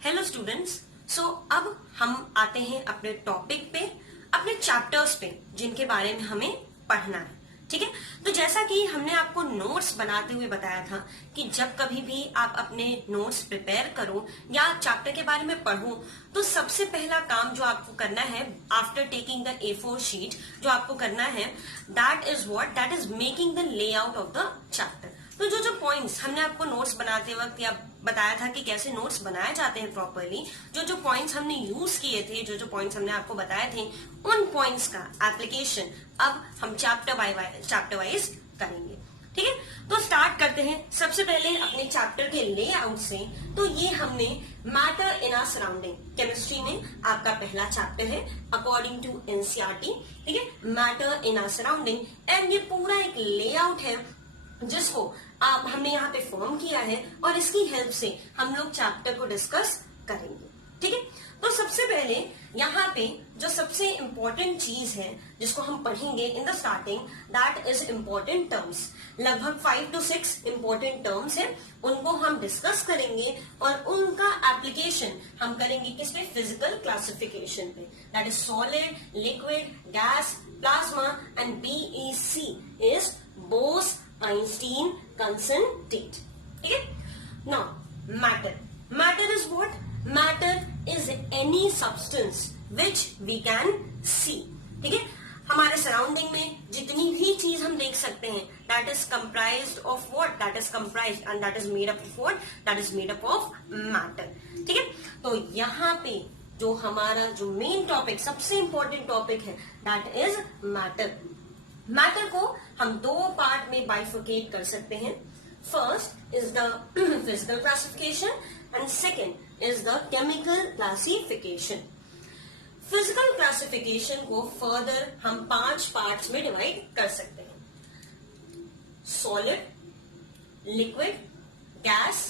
Hello students. अब हम आते हैं अपने टॉपिक पे, अपने चैप्टर्स पे जिनके बारे में हमें पढ़ना है। ठीक है, तो जैसा कि हमने आपको नोट्स बनाते हुए बताया था कि जब कभी भी आप अपने नोट्स प्रिपेयर करो या चैप्टर के बारे में पढ़ो तो सबसे पहला काम जो आपको करना है after taking the A4 sheet, जो आपको करना है that is making the layout of the chapter. तो जो पॉइंट्स हमने आपको नोट्स बनाते वक्त या बताया था कि कैसे नोट्स बनाए जाते हैं प्रॉपरली, जो पॉइंट्स हमने यूज किए थे, जो पॉइंट्स हमने आपको बताए थे, उन पॉइंट्स का एप्लीकेशन अब हम चैप्टर वाइज करेंगे। ठीक है, तो स्टार्ट करते हैं सबसे पहले अपने चैप्टर के लेआउट से। तो ये हमने matter in our surrounding, chemistry में आपका पहला चैप्टर है अकॉर्डिंग टू एनसीईआरटी। ठीक है, matter in our surrounding, and ये पूरा एक लेआउट है जिसको आप हमने यहाँ पे फॉर्म किया है और इसकी हेल्प से हम लोग चैप्टर को डिस्कस करेंगे। ठीक है, तो सबसे पहले यहाँ पे जो सबसे इम्पोर्टेंट चीज है जिसको हम पढ़ेंगे in the starting, that is important terms. लगभग 5 to 6 इम्पोर्टेंट टर्म्स हैं, उनको हम डिस्कस करेंगे और उनका एप्लीकेशन हम करेंगे किस पे? फिजिकल क्लासिफिकेशन पे, that is solid, liquid, gas, plasma and BEC is Bose Einstein concentrate. ठीक है, now matter is what? Matter is any substance which we can see. ठीक है, हमारे सराउंडिंग में जितनी भी चीज हम देख सकते हैं that is comprised of what? That is comprised and that is made up of what? That is made up of matter. ठीक है, तो यहाँ पे जो हमारा जो मेन टॉपिक, सबसे इंपॉर्टेंट टॉपिक है that is matter. मैटर को हम दो पार्ट में बाइफर्केट कर सकते हैं। First is the physical classification and second is the chemical classification. Physical classification को फर्दर हम 5 पार्ट्स में डिवाइड कर सकते हैं: solid, liquid, gas,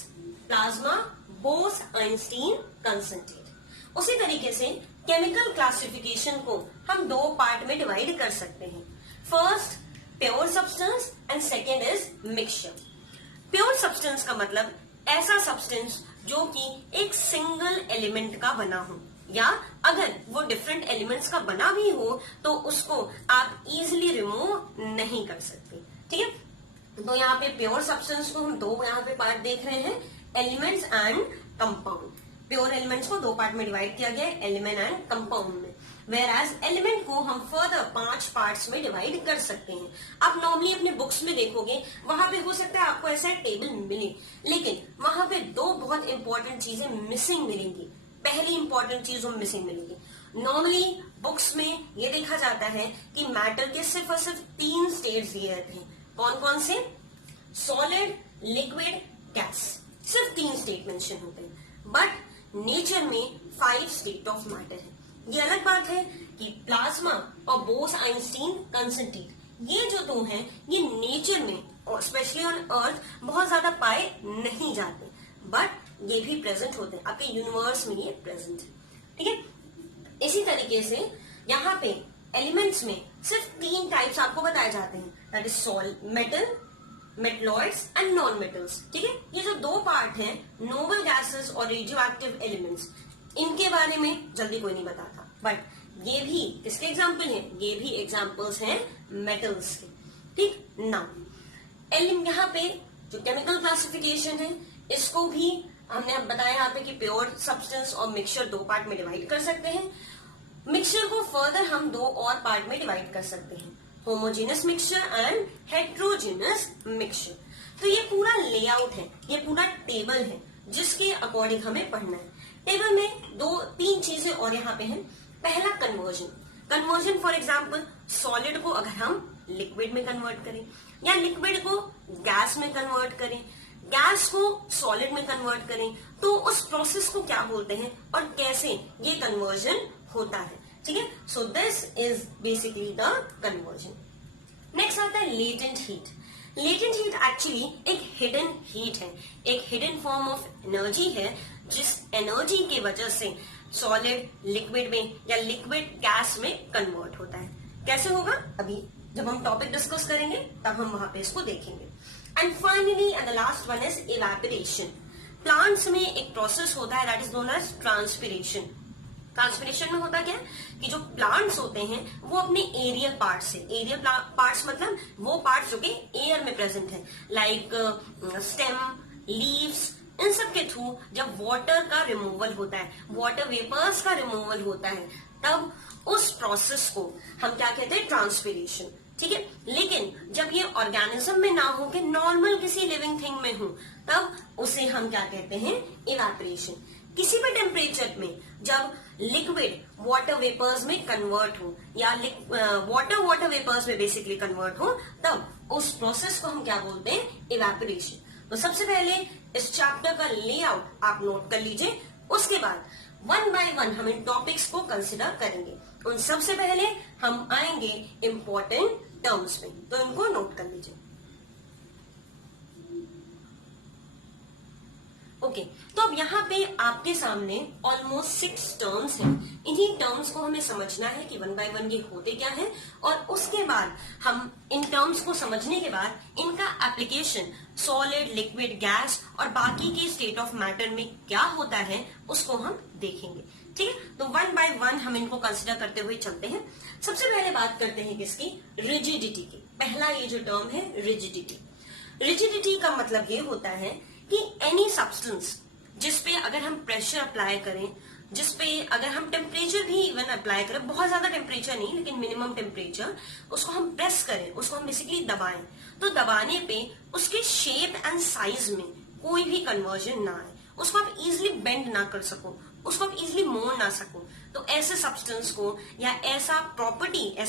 plasma, Bose Einstein concentrate. उसी तरीके से केमिकल क्लासिफिकेशन को हम 2 पार्ट में डिवाइड कर सकते हैं। First pure substance and second is mixture. Pure substance का मतलब ऐसा सब्सटेंस जो कि एक सिंगल एलिमेंट का बना हो, या अगर वो डिफरेंट एलिमेंट्स का बना भी हो तो उसको आप इजीली रिमूव नहीं कर सकते। ठीक है, तो यहाँ पे प्योर सब्सटेंस को हम 2 यहाँ पे पार्ट देख रहे हैं, elements and compound. Pure elements को 2 पार्ट में डिवाइड किया गया है, एलिमेंट एंड कंपाउंड में। Whereas एलिमेंट को हम फर्दर 5 पार्ट्स में डिवाइड कर सकते हैं। आप नॉर्मली अपने बुक्स में देखोगे, वहां पे हो सकता है आपको ऐसा एक टेबल मिले, लेकिन वहां पे 2 बहुत इंपॉर्टेंट चीजें मिसिंग मिलेंगी। पहली इंपॉर्टेंट चीज वो मिसिंग मिलेगी। नॉर्मली बुक्स में ये देखा जाता है कि मैटर के सिर्फ और सिर्फ 3 स्टेट्स दिए रहते हैं। कौन कौन से? सॉलिड, लिक्विड, गैस, सिर्फ 3 स्टेट मेंशन होते हैं। बट नेचर में 5 स्टेट ऑफ मैटर है। ये अलग बात है कि प्लाज्मा और बोस आइंस्टीन कंसंट्रेट, ये जो 2 हैं, ये नेचर में और स्पेशली ऑन अर्थ बहुत ज्यादा पाए नहीं जाते, बट ये भी प्रेजेंट होते हैं, आपके यूनिवर्स में ये प्रेजेंट है। ठीक है, इसी तरीके से यहाँ पे एलिमेंट्स में सिर्फ 3 टाइप्स आपको बताए जाते हैं, that is metal, metalloids and non metals. ठीक है, ये जो 2 पार्ट हैं, नोबल गैसेस और रेडियो एक्टिव एलिमेंट्स, इनके बारे में जल्दी कोई नहीं बताता, बट ये भी किसके एग्जाम्पल हैं? ये भी एग्जाम्पल्स हैं मेटल्स के। ठीक ना, यहाँ पे जो केमिकल क्लासिफिकेशन है, इसको भी हमने बताया यहाँ पे कि प्योर सब्सटेंस और मिक्सचर 2 पार्ट में डिवाइड कर सकते हैं। मिक्सचर को फर्दर हम 2 और पार्ट में डिवाइड कर सकते हैं, homogeneous mixture and heterogeneous mixture. तो ये पूरा लेआउट है, ये पूरा टेबल है जिसके अकॉर्डिंग हमें पढ़ना है। टेबल में 2-3 चीजें और यहाँ पे हैं। पहला कन्वर्जन फॉर एग्जाम्पल सॉलिड को अगर हम लिक्विड में कन्वर्ट करें या लिक्विड को गैस में कन्वर्ट करें, गैस को सॉलिड में कन्वर्ट करें, तो उस प्रोसेस को क्या बोलते हैं और कैसे ये कन्वर्जन होता है। ठीक है, so this is basically the conversion. Next आता है latent heat. Latent heat actually एक हिडन हीट है, एक हिडन फॉर्म ऑफ एनर्जी है, जिस एनर्जी की वजह से सॉलिड लिक्विड में या लिक्विड गैस में कन्वर्ट होता है। कैसे होगा अभी जब हम टॉपिक डिस्कस करेंगे तब हम वहां पे इसको देखेंगे। And finally and the last one is evaporation. Plants में एक प्रोसेस होता है that is known as transpiration. Transpiration में होता क्या है कि जो प्लांट्स होते हैं वो अपने एरियल पार्ट से, एरियल पार्ट्स मतलब वो पार्ट्स जो कि एयर में प्रेजेंट है, लाइक स्टेम, लीव्स, इन सब के थ्रू जब वाटर का रिमूवल होता है, वाटर वेपर्स का रिमूवल होता है, तब उस प्रोसेस को हम क्या कहते हैं, ट्रांसपिरेशन। ठीक है, लेकिन जब ये ऑर्गेनिज्म में ना हो के नॉर्मल किसी लिविंग थिंग में हो, तब उसे हम क्या कहते हैं, इवेपोरेशन। किसी भी टेम्परेचर में जब लिक्विड वाटर वेपर्स में कन्वर्ट हो या वाटर वेपर्स में बेसिकली कन्वर्ट हो, तब उस प्रोसेस को हम क्या बोलते हैं, इवेपोरेशन। तो सबसे पहले इस चैप्टर का लेआउट आप नोट कर लीजिए, उसके बाद वन बाय वन हम इन टॉपिक्स को कंसिडर करेंगे। उन सबसे पहले हम आएंगे इंपॉर्टेंट टर्म्स में, तो इनको नोट कर लीजिए। ओके, तो अब यहाँ पे आपके सामने ऑलमोस्ट 6 टर्म्स हैं। इन्हीं टर्म्स को हमें समझना है कि वन बाय वन ये होते क्या है, और उसके बाद हम इन टर्म्स को समझने के बाद इनका एप्लीकेशन सॉलिड, लिक्विड, गैस और बाकी के स्टेट ऑफ मैटर में क्या होता है उसको हम देखेंगे। ठीक है, तो वन बाय वन हम इनको कंसिडर करते हुए चलते हैं। सबसे पहले बात करते हैं किसकी, रिजिडिटी की। पहला ये जो टर्म है रिजिडिटी। रिजिडिटी का मतलब ये होता है कि एनी सब्सटेंस जिसपे अगर हम प्रेशर अप्लाई करें, जिसपे अगर हम टेम्परेचर भी इवन अप्लाई करें, बहुत ज्यादा टेम्परेचर नहीं लेकिन मिनिमम टेम्परेचर, उसको हम प्रेस करें, उसको हम बेसिकली दबाएं, तो दबाने पे उसके शेप एंड साइज में कोई भी कन्वर्जन ना आए, उसको आप इजिली बेंड ना कर सको, उसको आप इजिली मोड़ ना सको, तो ऐसे सब्सटेंस को या ऐसे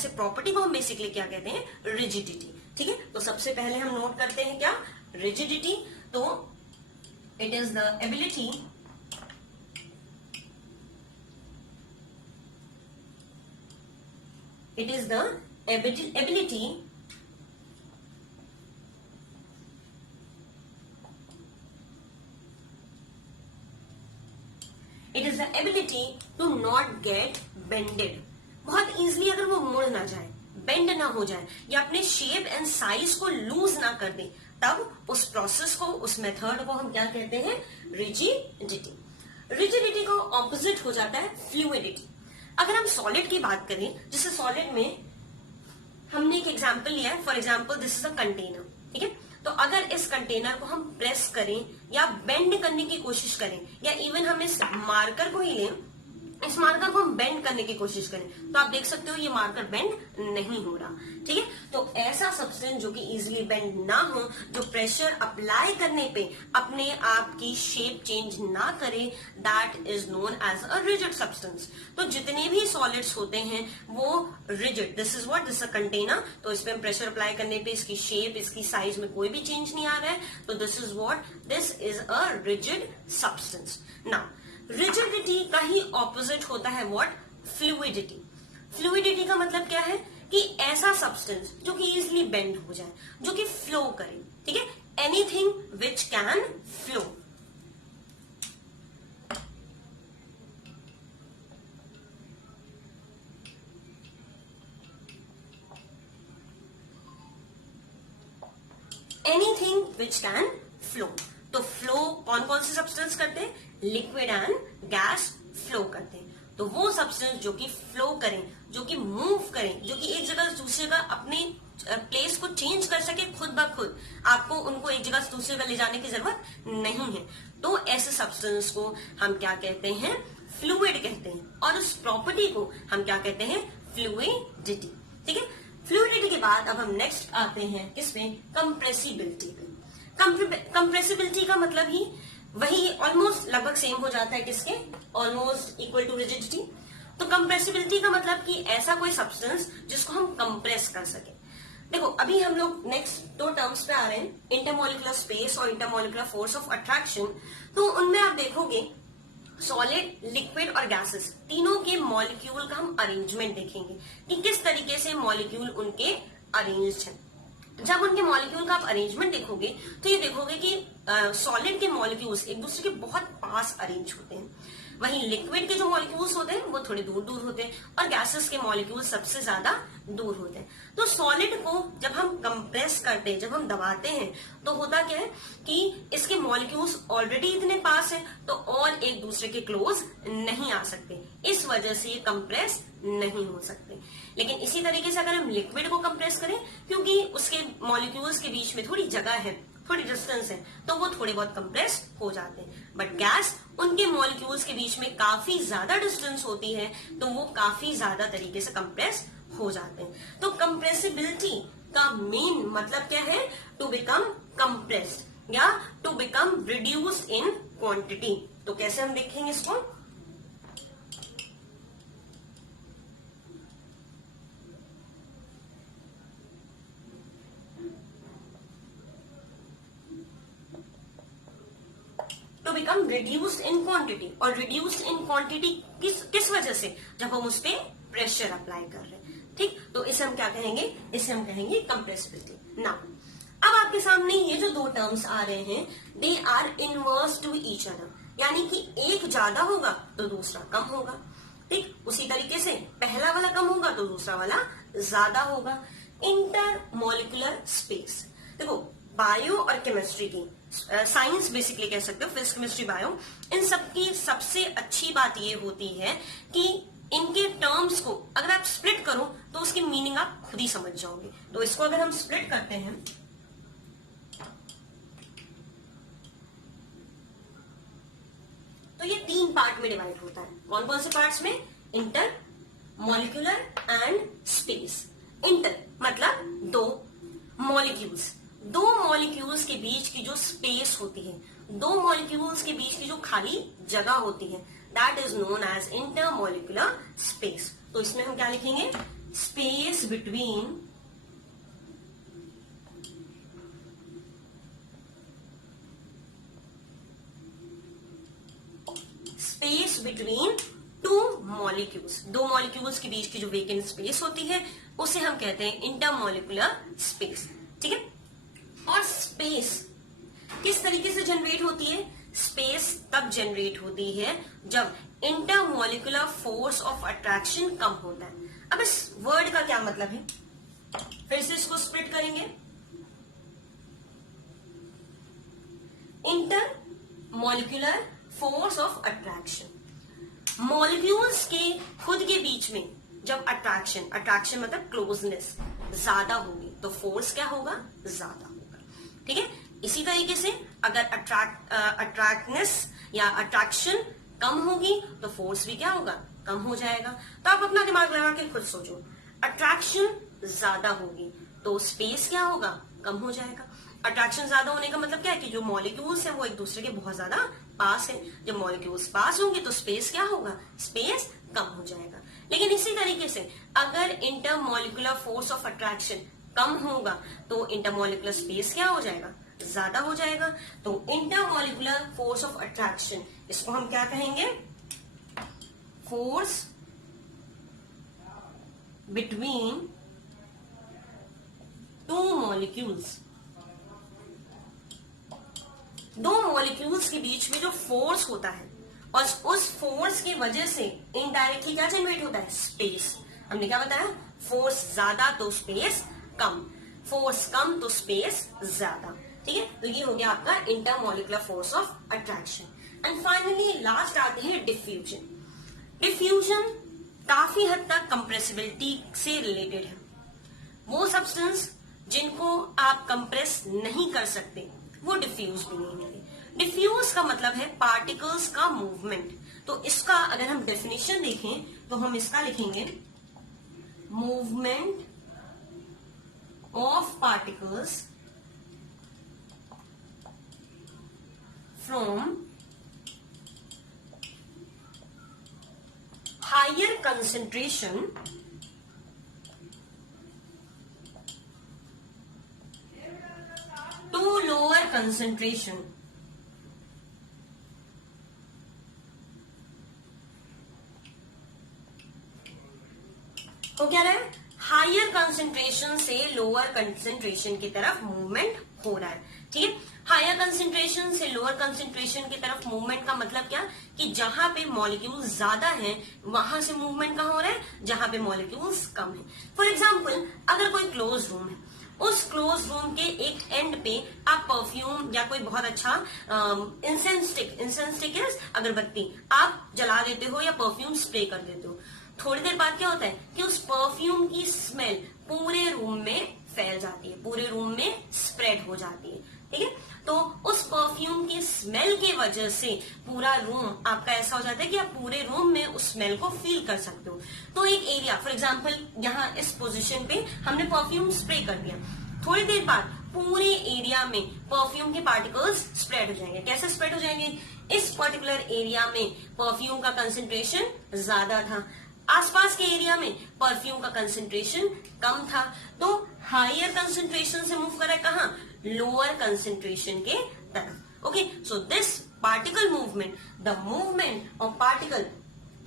प्रॉपर्टी को हम बेसिकली क्या कहते हैं, रिजिडिटी। ठीक है, तो सबसे पहले हम नोट करते हैं क्या, रिजिडिटी। तो it is the ability it is the ability to not get bended। बहुत इजीली अगर वो मुड़ ना जाए, बेंड ना हो जाए या अपने शेप एंड साइज को लूज ना कर दे, तब उस प्रोसेस को, उस मेथड को हम क्या कहते हैं, रिजिडिटी। रिजिडिटी का ऑपोजिट हो जाता है फ्लूइडिटी। अगर हम सॉलिड की बात करें, जैसे सॉलिड में हमने एक एग्जांपल लिया है, for example this is a container. ठीक है, तो अगर इस कंटेनर को हम प्रेस करें या बेंड करने की कोशिश करें, या इवन हम इस मार्कर को ही लें, इस मार्कर को हम बेंड करने की कोशिश करें, तो आप देख सकते हो ये मार्कर बेंड नहीं हो रहा। ठीक है, तो ऐसा सब्सटेंस जो कि इजीली बेंड ना हो, जो प्रेशर अप्लाई करने पे अपने आप की शेप चेंज ना करे, that is known as a rigid substance. तो जितने भी सॉलिड्स होते हैं वो rigid, this is what, this a container, तो इस पे हम प्रेशर अप्लाई करने पे इसकी शेप, इसकी साइज में कोई भी चेंज नहीं आ रहा है, तो this is what, this is a rigid substance. Now rigidity का ही ऑपोजिट होता है व्हाट, फ्लूइडिटी। फ्लूइडिटी का मतलब क्या है कि ऐसा सब्सटेंस जो कि इजिली बेंड हो जाए, जो कि फ्लो करे। ठीक है, anything which can flow. Anything which can flow. तो फ्लो कौन कौन से सब्सटेंस करते हैं, लिक्विड एंड गैस फ्लो करते हैं। तो वो सब्सटेंस जो कि फ्लो करें, जो कि मूव करें, जो कि एक जगह से दूसरी जगह अपने प्लेस को चेंज कर सके खुद ब खुद, आपको उनको एक जगह से दूसरी जगह ले जाने की जरूरत नहीं है, तो ऐसे सब्सटेंस को हम क्या कहते हैं, फ्लूइड कहते हैं, और उस प्रॉपर्टी को हम क्या कहते हैं, फ्लूइडिटी। ठीक है, फ्लूइडिटी के बाद अब हम नेक्स्ट आते हैं किसमें, कंप्रेसिबिलिटी पे। कंप्रेसिबिलिटी का मतलब ही वही ऑलमोस्ट लगभग सेम हो जाता है किसके, ऑलमोस्ट इक्वल टू रिजिडिटी। तो कंप्रेसिबिलिटी का मतलब कि ऐसा कोई सब्सटेंस जिसको हम कंप्रेस कर सके। देखो अभी हम लोग नेक्स्ट 2 टर्म्स पे आ रहे हैं, इंटरमोलिकुलर स्पेस और इंटरमोलिकुलर फोर्स ऑफ अट्रैक्शन। तो उनमें आप देखोगे सॉलिड, लिक्विड और गैसेस, तीनों के मॉलिक्यूल का हम अरेंजमेंट देखेंगे कि किस तरीके से मॉलिक्यूल उनके अरेंज्ड हैं। जब उनके मॉलिक्यूल का आप अरेंजमेंट देखोगे तो ये देखोगे कि सॉलिड के मॉलिक्यूल्स एक दूसरे के बहुत पास अरेंज होते हैं, वहीं लिक्विड के जो मॉलिक्यूल्स होते हैं वो थोड़े दूर दूर होते हैं, और गैसेस के मॉलिक्यूल सबसे ज्यादा दूर होते हैं। तो सॉलिड को जब हम कंप्रेस करते हैं, जब हम दबाते हैं, तो होता क्या है कि इसके मॉलिक्यूल्स ऑलरेडी इतने पास है तो और एक दूसरे के क्लोज नहीं आ सकते, इस वजह से ये कंप्रेस नहीं हो सकते। लेकिन इसी तरीके से अगर हम लिक्विड को कंप्रेस करें, क्योंकि उसके मॉलिक्यूल्स के बीच में थोड़ी जगह है, थोड़ी डिस्टेंस है, तो वो थोड़े बहुत कंप्रेस हो जाते हैं। बट गैस, उनके मॉलिक्यूल्स के बीच में काफी ज्यादा डिस्टेंस होती है, तो वो काफी ज्यादा तरीके से कंप्रेस हो जाते हैं। तो कंप्रेसिबिलिटी का मेन मतलब क्या है? टू बिकम कंप्रेस्ड या to become reduced in quantity. तो कैसे हम देखेंगे इसको? To become reduced in quantity. और रिड्यूस्ड इन क्वांटिटी किस वजह से? जब हम उस पर प्रेशर अप्लाई कर रहे हैं। ठीक, तो इसे हम क्या कहेंगे? इसे हम कहेंगे कंप्रेसिबिलिटी। नाउ अब आपके सामने ये जो दो टर्म्स आ रहे हैं, they are inverse two each other, यानी कि एक ज्यादा होगा तो दूसरा कम होगा। ठीक, उसी तरीके से पहला वाला कम होगा तो दूसरा वाला ज्यादा होगा। इंटरमॉलिक्यूलर स्पेस, देखो बायो और केमिस्ट्री की, साइंस बेसिकली कह सकते हो, फिजिक्स केमिस्ट्री बायो, इन सबकी सबसे अच्छी बात ये होती है कि इनके टर्म्स को अगर आप स्प्लिट करो तो उसकी मीनिंग आप खुद ही समझ जाओगे। तो इसको अगर हम स्प्लिट करते हैं, तो ये 3 पार्ट में डिवाइड होता है। कौन कौन से पार्ट्स में? Inter, molecular and space. Inter मतलब दो मॉलिक्यूल्स, दो मॉलिक्यूल्स के बीच की जो स्पेस होती है, दो मॉलिक्यूल्स के बीच की जो खाली जगह होती है, that is known as intermolecular space. तो इसमें हम क्या लिखेंगे? स्पेस बिटवीन टू मॉलिक्यूल्स, दो मॉलिक्यूल्स के बीच की जो वेकेंट स्पेस होती है उसे हम कहते हैं इंटरमॉलिक्यूलर स्पेस। ठीक है, और स्पेस किस तरीके से जनरेट होती है? स्पेस तब जनरेट होती है जब इंटरमॉलिक्यूलर फोर्स ऑफ अट्रैक्शन कम होता है। अब इस वर्ड का क्या मतलब है? फिर से इसको स्प्लिट करेंगे। Intermolecular force of attraction, molecules के खुद के बीच में जब अट्रैक्शन मतलब क्लोजनेस ज्यादा होगी तो फोर्स क्या होगा? ज्यादा होगा। ठीक है, इसी तरीके से अगर अट्रैक्टनेस या अट्रैक्शन कम होगी तो फोर्स भी क्या होगा? कम हो जाएगा। तो आप अपना दिमाग लगा के खुद सोचो, अट्रैक्शन ज्यादा होगी तो स्पेस क्या होगा? कम हो जाएगा। अट्रैक्शन ज्यादा होने का मतलब क्या है? कि जो मॉलिक्यूल्स हैं वो एक दूसरे के बहुत ज्यादा पास है। जब मॉलिक्यूल्स पास होंगे तो स्पेस क्या होगा? स्पेस कम हो जाएगा। लेकिन इसी तरीके से अगर इंटरमॉलिक्यूलर फोर्स ऑफ अट्रैक्शन कम होगा तो इंटरमॉलिक्यूलर स्पेस क्या हो जाएगा? ज्यादा हो जाएगा। तो इंटरमॉलिक्यूलर फोर्स ऑफ अट्रैक्शन, इसको हम क्या कहेंगे? Force between two molecules. दो मॉलिक्यूल्स के बीच में जो फोर्स होता है और उस फोर्स की वजह से इनडायरेक्टली क्या जनरेट होता है? स्पेस। हमने क्या बताया? फोर्स ज्यादा तो स्पेस कम, फोर्स कम तो स्पेस ज्यादा। ठीक है, तो ये हो गया आपका intermolecular force of attraction. And finally last आती है डिफ्यूजन। डिफ्यूजन काफी हद तक कंप्रेसिबिलिटी से रिलेटेड है। वो सब्सटेंस जिनको आप कंप्रेस नहीं कर सकते वो डिफ्यूज भी नहीं होंगे। डिफ्यूज का मतलब है पार्टिकल्स का मूवमेंट। तो इसका अगर हम डेफिनेशन देखें तो हम इसका लिखेंगे movement of particles from higher concentration to lower concentration। तो क्या रहा है? हायर कंसेंट्रेशन से लोअर कंसेंट्रेशन की तरफ मूवमेंट हो रहा है। ठीक है। हायर कंसेंट्रेशन से लोअर कंसेंट्रेशन की तरफ मूवमेंट का मतलब क्या, कि जहां पे मॉलिक्यूल ज्यादा है वहां से मूवमेंट कहां हो रहा है, जहां पे मॉलिक्यूल्स कम है। फॉर एग्जाम्पल, अगर कोई क्लोज रूम है, उस क्लोज रूम के एक एंड पे आप परफ्यूम या कोई बहुत अच्छा इंसेंस स्टिक अगरबत्ती आप जला देते हो या परफ्यूम स्प्रे कर देते हो। थोड़ी देर बाद क्या होता है कि उस परफ्यूम की स्मेल पूरे रूम में फैल जाती है, पूरे रूम में स्प्रेड हो जाती है, ठीक है। तो उस परफ्यूम की स्मेल की वजह से पूरा रूम आपका ऐसा हो जाता है कि आप पूरे रूम में उस स्मेल को फील कर सकते हो। तो एक एरिया, फॉर एग्जांपल यहाँ इस पोजीशन पे हमने परफ्यूम स्प्रे कर दिया, थोड़ी देर बाद पूरे एरिया में परफ्यूम के पार्टिकल्स स्प्रेड हो जाएंगे। कैसे स्प्रेड हो जाएंगे, इस पर्टिकुलर एरिया में परफ्यूम का कंसेंट्रेशन ज्यादा था, आसपास के एरिया में परफ्यूम का कंसेंट्रेशन कम था, तो हायर कंसेंट्रेशन से मूव कर रहा है कहां, लोअर कंसेंट्रेशन के तरफ। Okay, so this particle movement, the movement of particle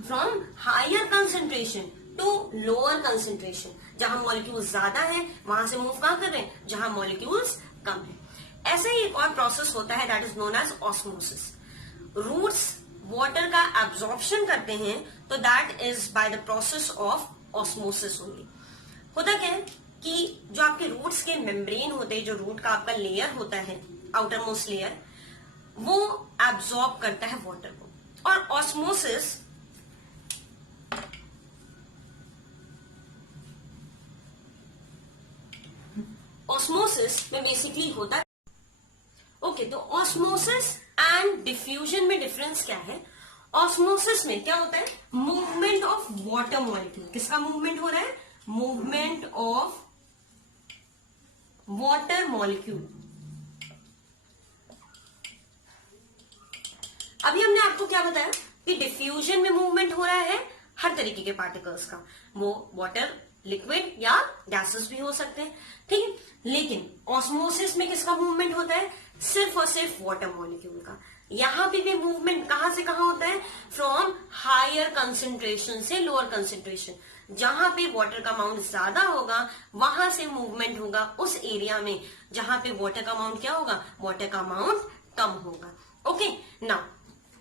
from higher concentration to lower concentration, जहां मॉलिक्यूल्स ज्यादा है वहां से मूव कहां कर रहे हैं, जहां मॉलिक्यूल्स कम है। ऐसे ही एक और प्रोसेस होता है, that is known as osmosis. Roots water का एब्जॉर्प्शन करते हैं, तो that is by the process of osmosis only. होता क्या है कि जो आपके रूट्स के मेम्ब्रेन होते हैं, जो रूट का आपका लेयर होता है, आउटर मोस्ट लेयर, वो एब्जॉर्ब करता है वाटर को। और ऑस्मोसिस में बेसिकली होता है, ओके, तो ऑस्मोसिस एंड डिफ्यूजन में डिफरेंस क्या है। ऑस्मोसिस में क्या होता है, मूवमेंट ऑफ वाटर मॉलिक्यूल, किसका मूवमेंट हो रहा है, मूवमेंट ऑफ वाटर मॉलिक्यूल। अभी हमने आपको क्या बताया कि डिफ्यूजन में मूवमेंट हो रहा है हर तरीके के पार्टिकल्स का, वो वाटर, लिक्विड या गैसेस भी हो सकते हैं, ठीक है। लेकिन ऑस्मोसिस में किसका मूवमेंट होता है, सिर्फ और सिर्फ वाटर मॉलिक्यूल का। यहां पे भी मूवमेंट कहां से कहां होता है, फ्रॉम हायर कंसेंट्रेशन से लोअर कंसेंट्रेशन। जहां पे वाटर का अमाउंट ज्यादा होगा वहां से मूवमेंट होगा उस एरिया में जहां पे वाटर का अमाउंट क्या होगा, वाटर का अमाउंट कम होगा। Okay, now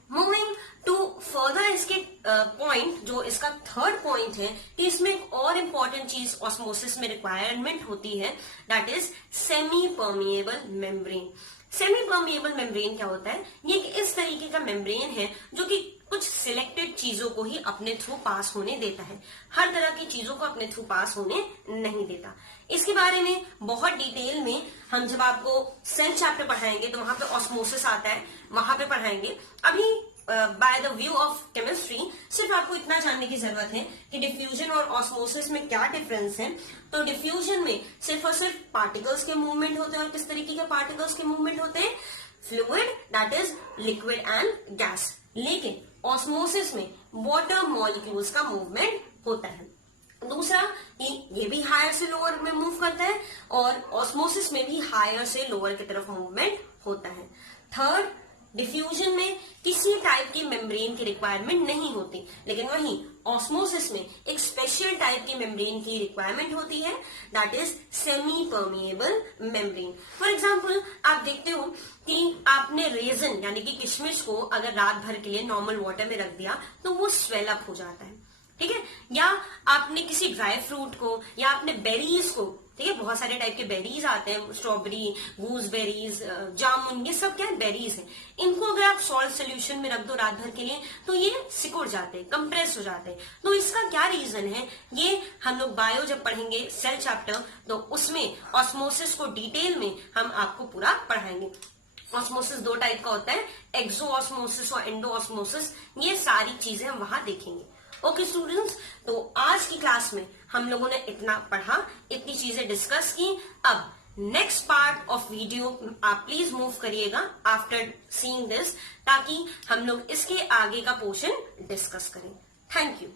moving to further इसके पॉइंट, जो इसका थर्ड पॉइंट है कि इसमें एक और इंपॉर्टेंट चीज ऑस्मोसिस में रिक्वायरमेंट होती है, that is semi permeable membrane. Semi permeable membrane क्या होता है, ये इस तरीके का मेम्ब्रेन है जो कि कुछ सिलेक्टेड चीजों को ही अपने थ्रू पास होने देता है, हर तरह की चीजों को अपने थ्रू पास होने नहीं देता। इसके बारे में बहुत डिटेल में हम जब आपको सेल चैप्टर पढ़ाएंगे तो वहां पे ऑस्मोसिस आता है, वहां पे पढ़ाएंगे। अभी by the view of chemistry सिर्फ आपको इतना जानने की जरूरत है कि डिफ्यूजन और ऑस्मोसिस में क्या डिफरेंस है। तो डिफ्यूजन में सिर्फ और सिर्फ पार्टिकल्स के मूवमेंट होते हैं, और किस तरीके के पार्टिकल्स के मूवमेंट होते हैं, fluid, that is liquid and gas. लेकिन ऑस्मोसिस में वाटर मॉलिक्यूल्स का मूवमेंट होता है। दूसरा कि ये भी हायर से लोअर में मूव करता है, और ऑस्मोसिस में भी हायर से लोअर की तरफ मूवमेंट होता है। थर्ड, डिफ्यूजन में किसी टाइप की मेम्ब्रेन की रिक्वायरमेंट नहीं होती, लेकिन वहीं ऑस्मोसिस में एक स्पेशल टाइप की मेम्ब्रेन की रिक्वायरमेंट होती है, that is semi permeable membrane. For example, आप देखते हो कि आपने रेजन यानी कि किशमिश को अगर रात भर के लिए नॉर्मल वाटर में रख दिया तो वो स्वेल अप हो जाता है, ठीक है। या आपने किसी ड्राई फ्रूट को या आपने बेरीज को, ठीक है, बहुत सारे टाइप के बेरीज आते हैं, स्ट्रॉबेरी, गूसबेरीज, जामुन, ये सब क्या है, बेरीज है। इनको अगर आप सॉल्ट सोल्यूशन में रख दो रात भर के लिए तो ये सिकुड़ जाते हैं, कंप्रेस हो जाते हैं। तो इसका क्या रीजन है, ये हम लोग बायो जब पढ़ेंगे सेल चैप्टर तो उसमें ऑस्मोसिस को डिटेल में हम आपको पूरा पढ़ाएंगे। ऑस्मोसिस दो टाइप का होता है, एक्सो ऑस्मोसिस और एंडो ऑस्मोसिस, ये सारी चीजें हम वहां देखेंगे। ओके स्टूडेंट्स, तो आज की क्लास में हम लोगों ने इतना पढ़ा, इतनी चीजें डिस्कस की। अब नेक्स्ट पार्ट ऑफ वीडियो आप प्लीज मूव करिएगा आफ्टर सीइंग दिस, ताकि हम लोग इसके आगे का पोर्शन डिस्कस करें। Thank you.